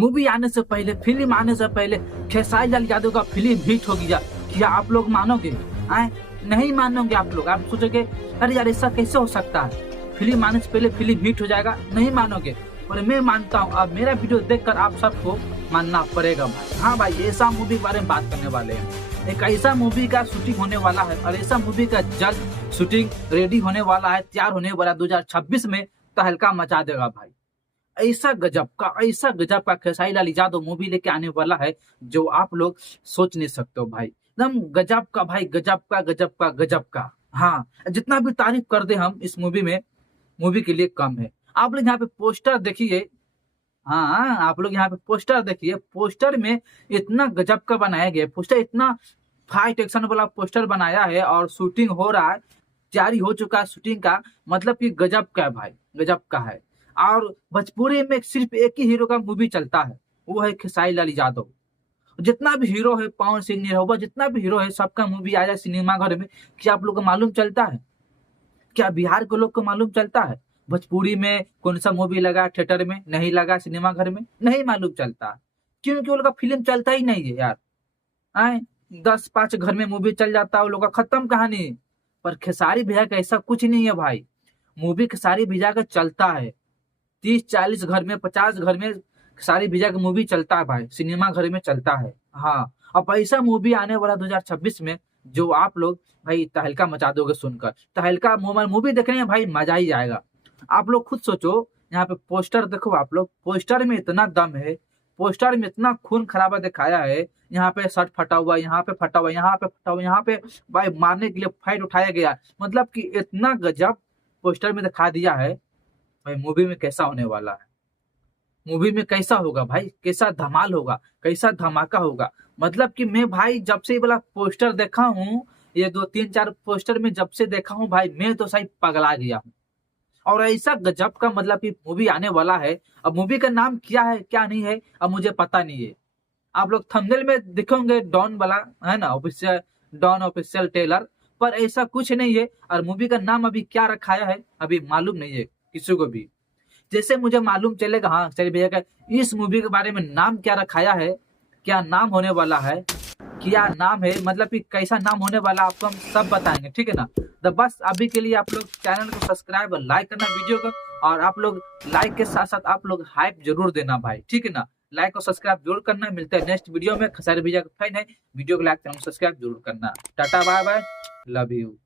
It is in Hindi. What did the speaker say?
मूवी आने से पहले, फिल्म आने से पहले खेसारी लाल यादव का फिल्म हिट हो गया। क्या आप लोग मानोगे? आए नहीं मानोगे आप लोग। आप सोचोगे अरे यार ऐसा कैसे हो सकता है, फिल्म आने से पहले फिल्म हिट हो जाएगा, नहीं मानोगे। और मैं मानता हूँ, अब मेरा वीडियो देखकर आप सबको मानना पड़ेगा भाई। हाँ भाई, ऐसा मूवी के बारे में बात करने वाले हैं। एक ऐसा मूवी का शूटिंग होने वाला है और ऐसा मूवी का जल्द शूटिंग रेडी होने वाला है, तैयार होने वाला 2026 में तहलका मचा देगा भाई। ऐसा गजब का खेसारी लाल यादव मूवी लेके आने वाला है जो आप लोग सोच नहीं सकते हो भाई। एकदम गजब का भाई, गजब का। हाँ, जितना भी तारीफ कर दे हम इस मूवी में, मूवी के लिए कम है। आप लोग यहाँ पे पोस्टर देखिए। हाँ, आप लोग यहाँ पे पोस्टर देखिए। पोस्टर में इतना गजब का बनाया गया है, पोस्टर इतना फाइट एक्शन वाला पोस्टर बनाया है और शूटिंग हो रहा है, जारी हो चुका है शूटिंग का। मतलब कि गजब का है भाई, गजब का है। और भोजपुरी में सिर्फ एक ही हीरो का मूवी चलता है, वो है खेसारी लाल यादव। जितना भी हीरो है, पवन सिंह निरहुआ, जितना भी हीरो है, सबका मूवी आया सिनेमा घर में। क्या आप लोग को मालूम चलता है? क्या बिहार के लोग को मालूम चलता है भोजपुरी में कौन सा मूवी लगा थिएटर में, नहीं लगा सिनेमा घर में? नहीं मालूम चलता। क्योंकि वो लोग का फिल्म चलता ही नहीं है यार। आए 10-5 घर में मूवी चल जाता है, वो लोग का खत्म कहानी। पर खेसारी भैया का ऐसा कुछ नहीं है भाई। मूवी खेसारी भैया का चलता है 30-40 घर में, 50 घर में खेसारी भैया का मूवी चलता है भाई, सिनेमा घर में चलता है। हाँ, अब ऐसा मूवी आने वाला 2026 में जो आप लोग भाई तहलका मचा दोगे सुनकर। तहलका मूवी देखने में भाई मजा ही आएगा। आप लोग खुद सोचो, यहाँ पे पोस्टर देखो आप लोग, पोस्टर में इतना दम है, पोस्टर में इतना खून खराबा दिखाया है। यहाँ पे शर्ट फटा हुआ, यहाँ पे फटा हुआ, यहाँ पे फटा हुआ, यहाँ पे भाई मारने के लिए फाइट उठाया गया। मतलब कि इतना गजब पोस्टर में दिखा दिया है भाई। मूवी में कैसा होने वाला है, मूवी में कैसा होगा भाई, कैसा धमाल होगा, कैसा धमाका होगा। मतलब कि मैं भाई जब से ये वाला पोस्टर देखा हूँ, ये 2-3-4 पोस्टर में जब से देखा हूँ भाई, मैं तो सही पगला गया हूँ। और ऐसा गजब का मतलब कि मूवी आने वाला है। अब मूवी का नाम क्या है क्या नहीं है अब मुझे पता नहीं है। आप लोग थंबनेल में दिखेंगे डॉन वाला, है ना, ऑफिशियल डॉन ऑफिशियल टेलर, पर ऐसा कुछ नहीं है। और मूवी का नाम अभी क्या रखाया है अभी मालूम नहीं है किसी को भी। जैसे मुझे मालूम चलेगा, हाँ चलिए भैया का इस मूवी के बारे में नाम क्या रखाया है, क्या नाम होने वाला है, क्या नाम है, मतलब कि कैसा नाम होने वाला आपको हम सब बताएंगे, ठीक है ना। तो बस अभी के लिए आप लोग चैनल को सब्सक्राइब और लाइक करना वीडियो को। और आप लोग लाइक के साथ साथ आप लोग हाइप जरूर देना भाई, ठीक है ना। लाइक और सब्सक्राइब जरूर करना। मिलते हैं नेक्स्ट वीडियो में। खेसारी भैया का फैन है, वीडियो को लाइक सब्सक्राइब जरूर करना। Tata bye bye, love you.